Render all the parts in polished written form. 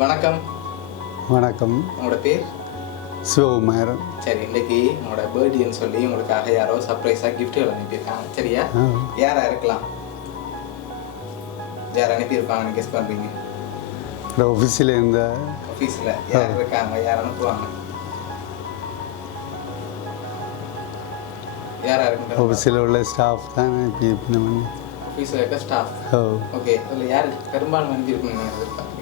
வணக்கம். வணக்கம். உங்களோட பேர்? சிவகுமார். சரி, இன்னைக்கு உங்களோட பர்த்டேன்னு சொல்லி உங்களுக்காக யாரோ சர்ப்ரைஸாக கிஃப்ட்டுகள் அனுப்பியிருக்காங்க. சரியா? யாரா இருக்கலாம்? யார் அனுப்பியிருப்பாங்கன்னு கெஸ் பண்ணுறீங்க? ஆஃபீஸில் இருந்த ஆஃபீஸில் யார் இருக்காங்க? யார் அனுப்புவாங்க? யாராக இருக்கு? ஆஃபீஸில் உள்ள ஸ்டாஃப் தான் அனுப்பியிருப்பேன். ஆஃபீஸில் இருக்க ஸ்டாஃப். ஓகே, அதில் யார் பெரும்பாலும் அனுப்பியிருப்பீங்க எதிர்பார்க்குறீங்க?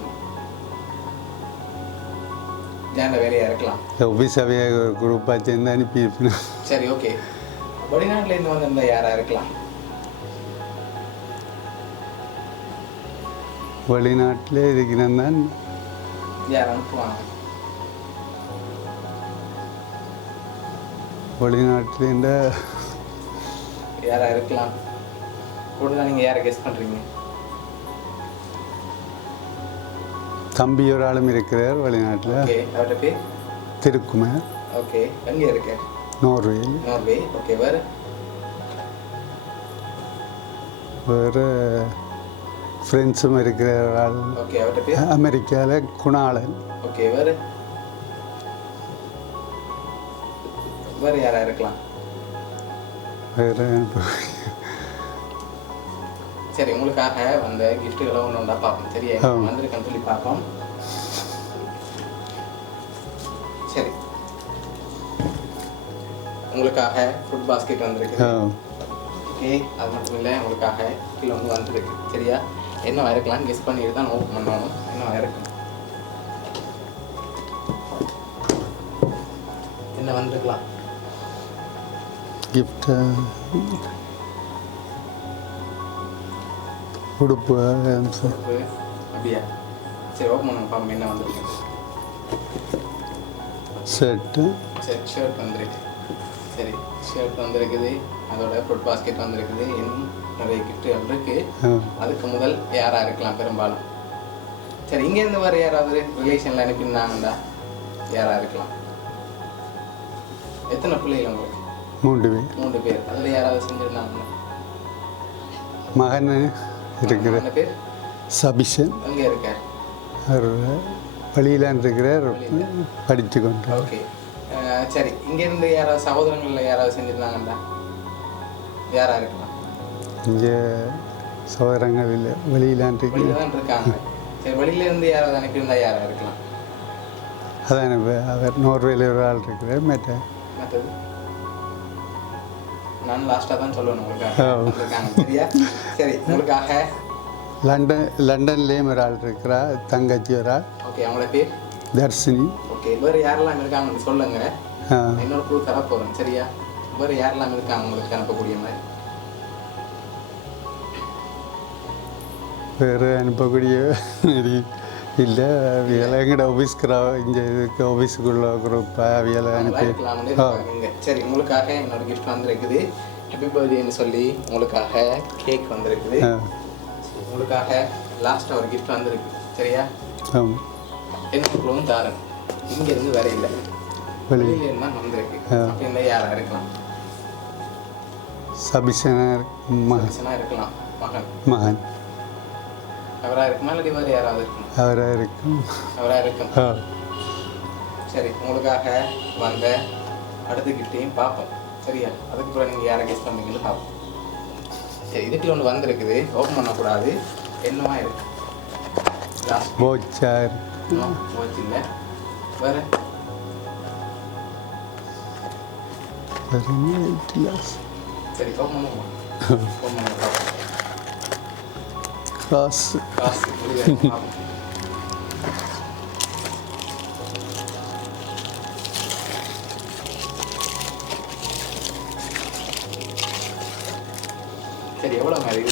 ஏன்டா வேலையாக இருக்கலாம்? ஆஃபீஸாகவே ஒரு குரூப்பாக சேர்ந்து அனுப்பியிருப்பேன். சரி, ஓகே. வெளிநாட்டிலேருந்து வந்திருந்தா யாராக இருக்கலாம்? வெளிநாட்டில் இருக்கிறேன் தான். யார் அனுப்புவாங்க? வெளிநாட்டில் யாராக இருக்கலாம்? கூடுதலாக நீங்கள் யாரை கெஸ் பண்ணுறீங்க? தம்பி ஒரு ஆளும் இருக்கிறார் வெளிநாட்டில். ஓகே, அவர்கிட்ட பேர்? திருக்குமார். ஓகே, எங்கே இருக்க? நோர்வேயில். நார்வே. ஓகே, வேறு? வேறு ஃப்ரெண்ட்ஸும் இருக்கிற ஒரு ஆள். ஓகே, அவர்கிட்ட பேர்? அமெரிக்காவில் குணாளன். ஓகே, வேறு? வேறு யாராக இருக்கலாம்? வேறு சரி, உங்களுக்காக வந்த கிஃப்ட்டுகளை ஒன்று ஒன்றா பார்ப்போம். சரியா? வந்திருக்கேன்னு சொல்லி பார்ப்போம். சரி, உங்களுக்காக ஃபுட் பாஸ்கெட் வந்திருக்கு. ஓகே, அது மட்டும் இல்லை, உங்களுக்காக கீழே வந்து வந்திருக்கு. சரியா? என்ன இருக்கலாம்னு கெஸ் பண்ணிட்டு தான் ஓப்பன் பண்ணணும். என்ன இருக்கும்? என்ன வந்திருக்கலாம்? கிஃப்ட்டு உடுப்பு. அப்படியா? சரி, ஓப்பன் பண்ண பார்ப்போம் என்ன வந்திருக்கு. ஷர்ட்டு. சரி, ஷர்ட் வந்திருக்கு. சரி, ஷர்ட் வந்திருக்குது. அதோட ஃபுட் பாஸ்கெட் வந்திருக்குது. இன்னும் நிறைய கிஃப்ட்டுகள் இருக்கு. அதுக்கு முதல் யாராக இருக்கலாம் பெரும்பாலும்? சரி, இங்கேருந்து வர யாராவது ரிலேஷனில் அனுப்பியிருந்தாங்கண்டா யாராக இருக்கலாம்? எத்தனை பிள்ளைகள் உங்களுக்கு? 3 பேர். 3 பேர். அதில் யாராவது செஞ்சுருந்தாங்களா? மகன் இருக்கிற என்ன பேர்? சபிஷன். எங்கே இருக்கார்? அவர் வழியிலான் இருக்கிறார், படித்து கொண்டு. ஓகே, சரி, இங்கேருந்து யாராவது சகோதரங்களில் யாராவது செஞ்சுருந்தாங்கண்டா யாராக இருக்கலாம்? இங்கே சகோதரங்கள் இல்லை, வெளியிலான் வெளியில் தான் இருக்காங்க. சரி, வெளியிலேருந்து யாராவது அனுப்பியிருந்தா யாராக இருக்கலாம்? அதான் அவர் நோர்வேயில் ஒரு ஆள் இருக்கிறார். மற்றது நான் லாஸ்ட்டாக தான் சொல்லணும். உங்களுக்காக இருக்காங்க. சரியா? சரி, உங்களுக்காக லண்டன்லேயும் ஒரு ஆள் இருக்கிறா, தங்கச்சி ஒரு ஆள். ஓகே, அவங்களோட பேர்? தர்ஷினி. ஓகே, வேறு யாரெல்லாம் இருக்காங்கன்னு சொல்லுங்க. இன்னொரு பூ தர போகிறேன். சரியா? வேறு யாரெல்லாம் இருக்காங்க உங்களுக்கு அனுப்பக்கூடிய மாதிரி? வேறு அனுப்பக்கூடிய இல்லை, அவியலை எங்கள்ட ஆஃபீஸ்க்கு இங்கே இதுக்கு ஆஃபீஸுக்குள்ள குரூப்பாக அவியலை அனுப்பி. சரி, உங்களுக்காக என்னோட கிஃப்ட் வந்திருக்குது. ஹாப்பி பர்த்டேன்னு சொல்லி உங்களுக்காக கேக் வந்திருக்குது. உங்களுக்காக லாஸ்ட்டாக ஒரு கிஃப்ட் வந்திருக்கு. சரியா? என்னும் தாரன் இங்கேருந்து வேற இல்லை, வெளியிலேருந்து தான் வந்திருக்கு. அப்படின்னு யாராக இருக்கலாம்? சபிஷனாக இருக்கலாம். மகன் அவராக இருக்குமா இல்லை வேறு யாராவது இருக்கும்? அவராக இருக்கும். சரி, உங்களுக்காக வந்த அடுத்த கிஃப்டையும் பார்ப்போம். சரியா? அதுக்கப்புறம் நீங்கள் யாரை கெஸ் பண்ணீங்கன்னு பார்ப்போம். சரி, இதுக்குள்ள ஒன்று வந்திருக்குது. ஓப்பன் பண்ணக்கூடாது. என்னவா இருக்கு? வாட்ச் இல்லை. வேறு? சரி, ஓப்பன் பண்ணுவோம். ஓப்பன் பண்ண பார்ப்போம். காசு. சரி, எவ்வளோ மாதிரி?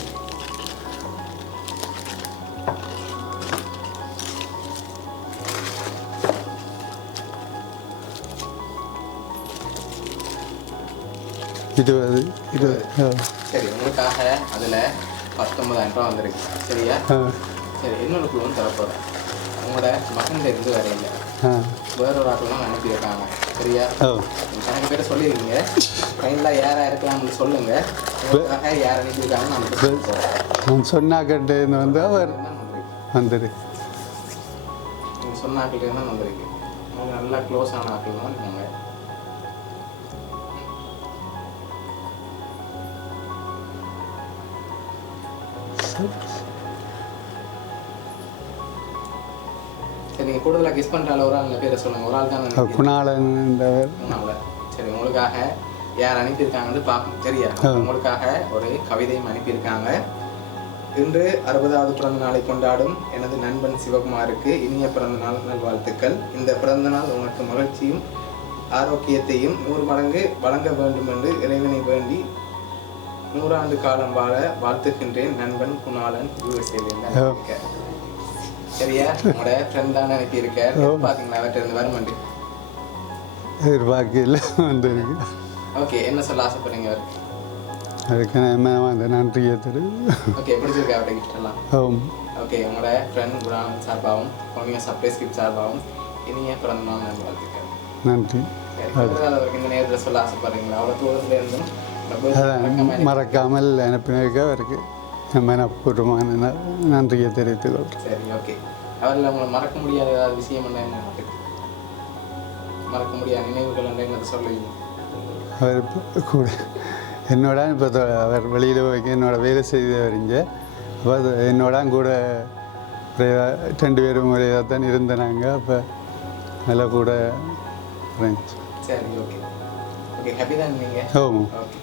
சரி, உங்களுக்காக அதில் 19,000 ரூபா வந்திருக்கு. சரியா? சரி, இன்னொரு குழுவும் தரப்போகிறேன். உங்களோட மகன்ல இருந்து வேற இல்லை, வேற ஒரு ஆட்டெல்லாம் அனுப்பியிருக்காங்க. சரியா? கணக்கு பேரை சொல்லிடுங்க. ஃபைனலாக யாராக இருக்கலாம்னு சொல்லுங்கள். யார் அனுப்பியிருக்காங்கன்னு நான் சொன்னாக்கிட்டேன்னு அவர் வந்துடு. நீங்கள் சொன்ன ஆட்கள் தான் வந்திருக்கு. உங்களுக்கு நல்லா க்ளோஸ் ஆன ஆட்கள் தான் இருக்காங்க. சரி, நீங்கள் கூடுதலாக கெஸ் பண்ணுற ஒரு ஆள் பேரை சொல்லுங்கள். ஒரு ஆள் தான் குணாளன். சரி, உங்களுக்காக யார் அனுப்பியிருக்காங்கன்னு பார்ப்போம். சரியா? உங்களுக்காக ஒரு கவிதையும் அனுப்பியிருக்காங்க. இன்று 60வது பிறந்த நாளை கொண்டாடும் எனது நண்பன் சிவகுமாருக்கு இனிய பிறந்த நாள் நல்வாழ்த்துக்கள். இந்த பிறந்த நாள் உனக்கு மகிழ்ச்சியும் ஆரோக்கியத்தையும் 100 மடங்கு வழங்க வேண்டும் என்று இறைவனை வேண்டி 100 ஆண்டு காலம் வாழ வாழ்த்துகின்றேன். நண்பன் குணாளன், USA. சரியா? உங்களோட ஃப்ரெண்ட் தான் அனுப்பியிருக்க. பார்த்தீங்களா? அவர்கிட்ட இருந்து வரமாண்டு எதிர்பார்க்கல வந்துருக்கு. ஓகே, என்ன சொல்ல ஆசைப்படுறீங்க அவருக்கு? அதுக்கு நான் அந்த நன்றியை தரு. ஓகே, பிடிச்சிருக்கா அவர்கிட்ட கிஃப்ட் எல்லாம்? ஓகே, உங்களோட ஃப்ரெண்ட் குணாளன் சார்பாகவும் உங்களுடைய சர்ப்ரைஸ் கிஃப்ட் சார்பாகவும் இனிய பிறந்த நாள் நல்வாழ்த்துக்கள். நன்றி. அவருக்கு இந்த நேரத்தில் சொல்ல ஆசைப்படுறீங்களா? அவ்வளோ தூரத்துல இருந்தும் மறக்காமல் அனுப்பினதுக்கு அவருக்கு மனப்பூர்வமான நன்றியை தெரிவித்துக் கொள்கிறேன். சரி, ஓகே. அவரில் உங்களை மறக்க முடியாத ஏதாவது விஷயம் என்ன? மறக்க முடியாத நினைவுகள் என்னது சொல்லுவீங்க? அவர் கூட என்னோட இப்போ அவர் வெளியில் போய் என்னோட வேலை செய்தவர் இங்கே. அப்போ என்னோட கூட 2 பேரும் முறையாக தான் இருந்தாங்க. அப்போ அதில் கூட ஃப்ரெண்ட்ஸ். சரி, ஓகே. ஓகே, ஹாப்பி தான் நீங்கள்? ஆமாம். ஓகே.